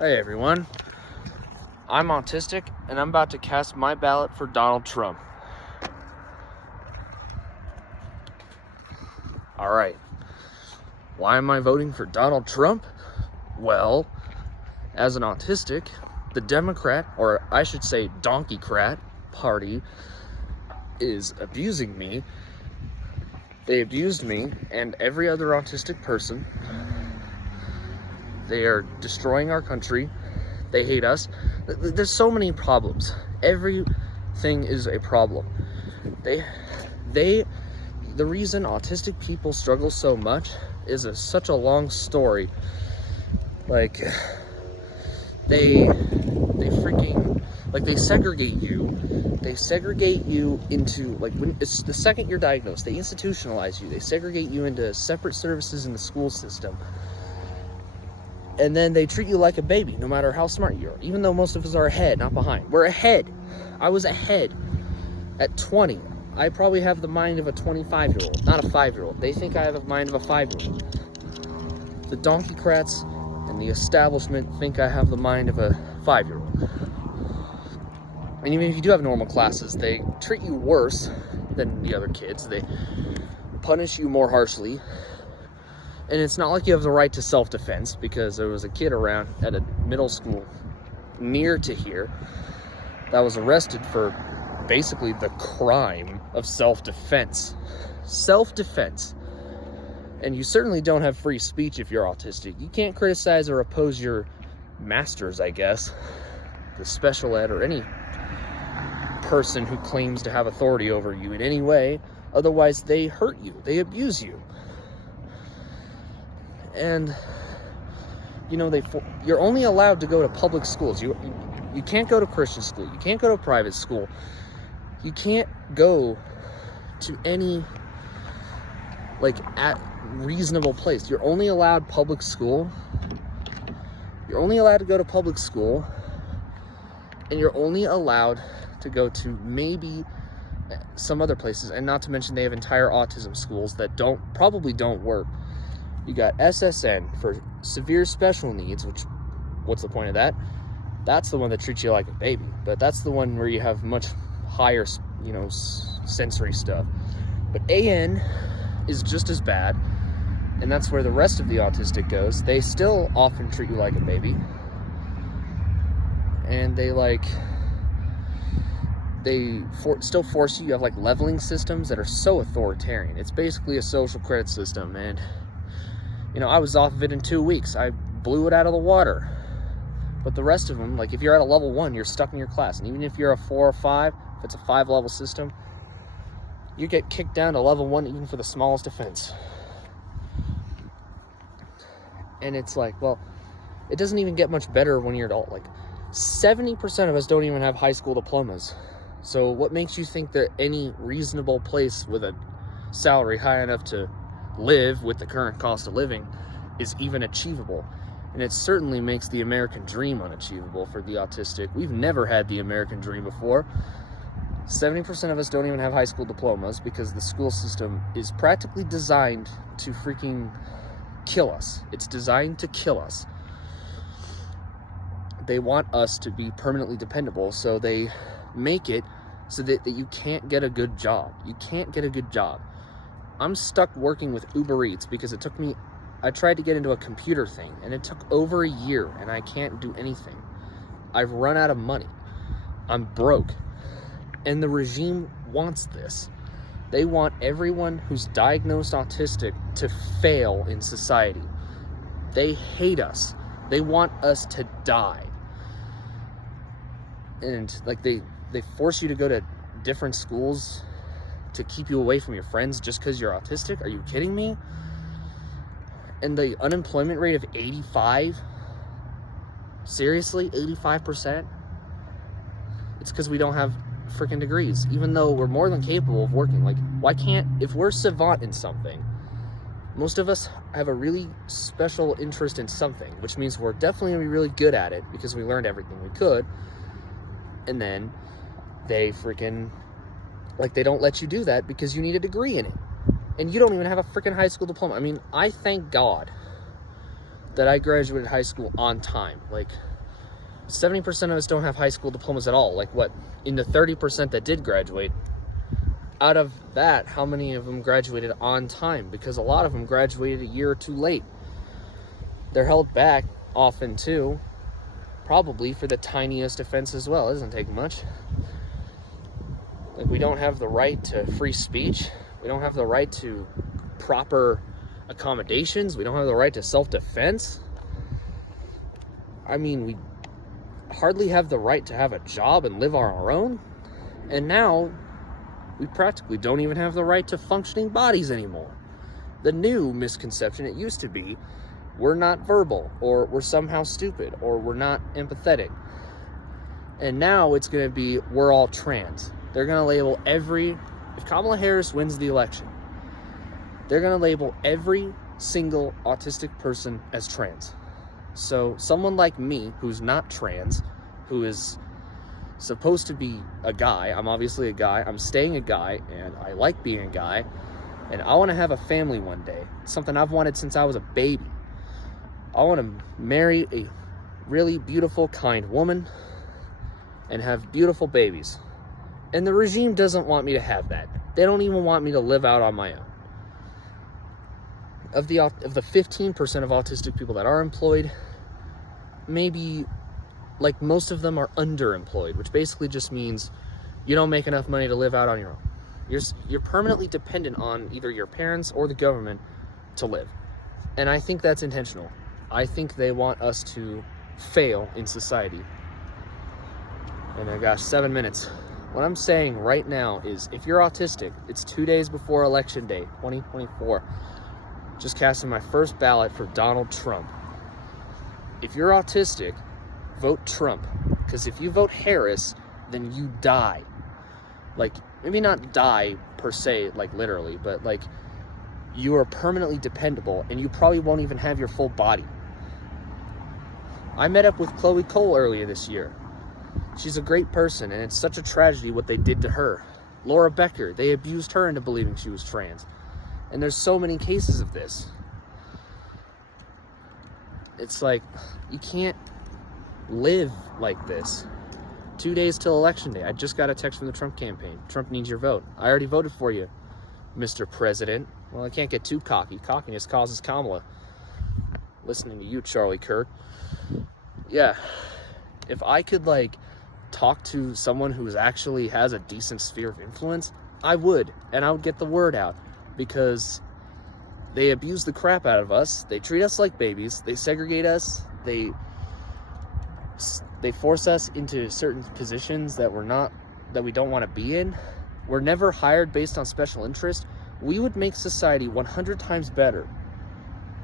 Hey everyone, I'm autistic and I'm about to cast my ballot for Donald Trump. Alright, why am I voting for Donald Trump? Well, as an autistic, the Democrat, or I should say Donkeycrat party, is abusing me. They abused me and every other autistic person. They are destroying our country. They hate us. There's so many problems. Everything is a problem. The reason autistic people struggle so much is such a long story. Like, they segregate you. They segregate you into, like, when it's the second you're diagnosed, they institutionalize you. They segregate you into separate services in the school system. And then they treat you like a baby, no matter how smart you are. Even though most of us are ahead, not behind. We're ahead. I was ahead at 20. I probably have the mind of a 25-year-old, not a 5-year-old. They think I have the mind of a 5-year-old. The Donkeycrats and the establishment think I have the mind of a 5-year-old. And even if you do have normal classes, they treat you worse than the other kids. They punish you more harshly. And it's not like you have the right to self-defense, because there was a kid around at a middle school near to here that was arrested for basically the crime of self-defense. Self-defense. And you certainly don't have free speech if you're autistic. You can't criticize or oppose your masters, I guess, the special ed, or any person who claims to have authority over you in any way. Otherwise, they hurt you. They abuse you. And, you know, you're only allowed to go to public schools. You can't go to Christian school. You can't go to private school. You can't go to any, like, at reasonable place. You're only allowed public school. You're only allowed to go to public school. And you're only allowed to go to maybe some other places. And not to mention they have entire autism schools that probably don't work. You got SSN for severe special needs, which, what's the point of that? That's the one that treats you like a baby. But that's the one where you have much higher, you know, sensory stuff. But AN is just as bad, and that's where the rest of the autistic goes. They still often treat you like a baby. And they still force you. You have, like, leveling systems that are so authoritarian. It's basically a social credit system, and you know, I was off of it in 2 weeks. I blew it out of the water. But the rest of them, like, if you're at a level 1, you're stuck in your class. And even if you're a 4 or 5, if it's a 5-level system, you get kicked down to level 1 even for the smallest offense. And it's like, well, it doesn't even get much better when you're an adult. Like, 70% of us don't even have high school diplomas. So what makes you think that any reasonable place with a salary high enough to live with the current cost of living is even achievable? And it certainly makes the American dream unachievable for the autistic. We've never had the American dream before. 70% of us don't even have high school diplomas because the school system is practically designed to freaking kill us. It's designed to kill us. They want us to be permanently dependable, so they make it so that you can't get a good job. You can't get a good job. I'm stuck working with Uber Eats because I tried to get into a computer thing, and it took over a year, and I can't do anything. I've run out of money. I'm broke. And the regime wants this. They want everyone who's diagnosed autistic to fail in society. They hate us. They want us to die. And, like, they force you to go to different schools to keep you away from your friends just because you're autistic? Are you kidding me? And the unemployment rate of 85? Seriously? 85%? It's because we don't have freaking degrees, even though we're more than capable of working. Like, why can't, if we're savant in something, most of us have a really special interest in something, which means we're definitely going to be really good at it because we learned everything we could. And then they freaking, like, they don't let you do that because you need a degree in it. And you don't even have a freaking high school diploma. I mean, I thank God that I graduated high school on time. Like, 70% of us don't have high school diplomas at all. Like what? In the 30% that did graduate, out of that, how many of them graduated on time? Because a lot of them graduated a year or two late. They're held back often too, probably for the tiniest offense as well. It doesn't take much. Like, we don't have the right to free speech. We don't have the right to proper accommodations. We don't have the right to self-defense. I mean, we hardly have the right to have a job and live on our own. And now we practically don't even have the right to functioning bodies anymore. The new misconception, it used to be, we're not verbal, or we're somehow stupid, or we're not empathetic. And now it's going to be, we're all trans. They're going to label if Kamala Harris wins the election, they're going to label every single autistic person as trans. So someone like me, who's not trans, who is supposed to be a guy, I'm obviously a guy, I'm staying a guy, and I like being a guy, and I want to have a family one day. It's something I've wanted since I was a baby. I want to marry a really beautiful, kind woman and have beautiful babies. And the regime doesn't want me to have that. They don't even want me to live out on my own. Of the 15% of autistic people that are employed, maybe, like, most of them are underemployed, which basically just means you don't make enough money to live out on your own. You're permanently dependent on either your parents or the government to live. And I think that's intentional. I think they want us to fail in society. And I got 7 minutes. What I'm saying right now is, if you're autistic, it's 2 days before Election Day, 2024. Just casting my first ballot for Donald Trump. If you're autistic, vote Trump. Because if you vote Harris, then you die. Like, maybe not die per se, like literally, but like, you are permanently dependable, and you probably won't even have your full body. I met up with Chloe Cole earlier this year. She's a great person, and it's such a tragedy what they did to her. Laura Becker, they abused her into believing she was trans. And there's so many cases of this. It's like, you can't live like this. 2 days till Election Day. I just got a text from the Trump campaign. Trump needs your vote. I already voted for you, Mr. President. Well, I can't get too cocky. Cockiness causes Kamala. Listening to you, Charlie Kirk. Yeah. If I could, like, talk to someone who actually has a decent sphere of influence, I would. And I would get the word out. Because they abuse the crap out of us. They treat us like babies. They segregate us. They force us into certain positions that we don't want to be in. We're never hired based on special interest. We would make society 100 times better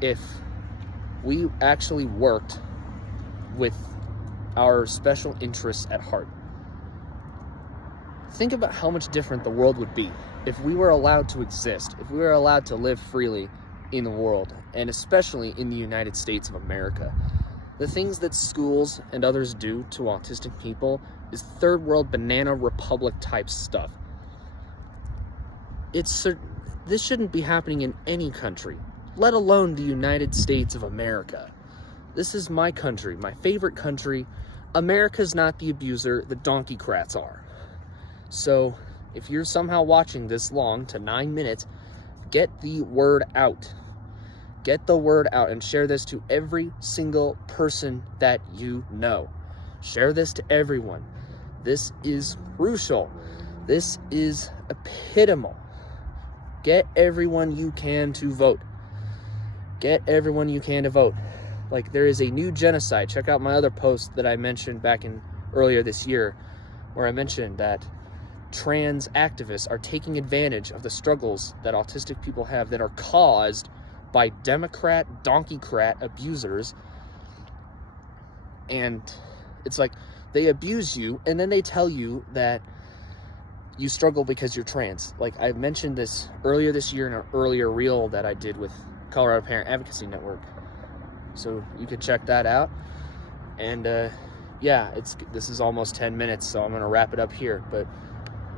if we actually worked with our special interests at heart. Think about how much different the world would be if we were allowed to exist, if we were allowed to live freely in the world, and especially in the United States of America. The things that schools and others do to autistic people is third world banana republic type stuff. This shouldn't be happening in any country, let alone the United States of America. This is my country, my favorite country. America's not the abuser, the donkeycrats are. So, if you're somehow watching this long to 9 minutes, get the word out. Get the word out and share this to every single person that you know. Share this to everyone. This is crucial. This is epitomal. Get everyone you can to vote. Get everyone you can to vote. Like, there is a new genocide. Check out my other post that I mentioned earlier this year, where I mentioned that trans activists are taking advantage of the struggles that autistic people have that are caused by Democrat, donkeycrat abusers. And it's like, they abuse you, and then they tell you that you struggle because you're trans. Like, I mentioned this earlier this year in an earlier reel that I did with Colorado Parent Advocacy Network. So you could check that out. And yeah, this is almost 10 minutes, so I'm going to wrap it up here. But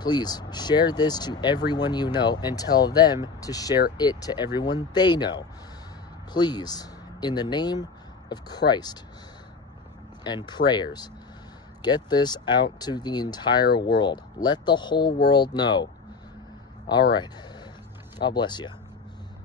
please share this to everyone you know and tell them to share it to everyone they know. Please, in the name of Christ. and prayers. Get this out to the entire world. Let the whole world know. All right. God bless you.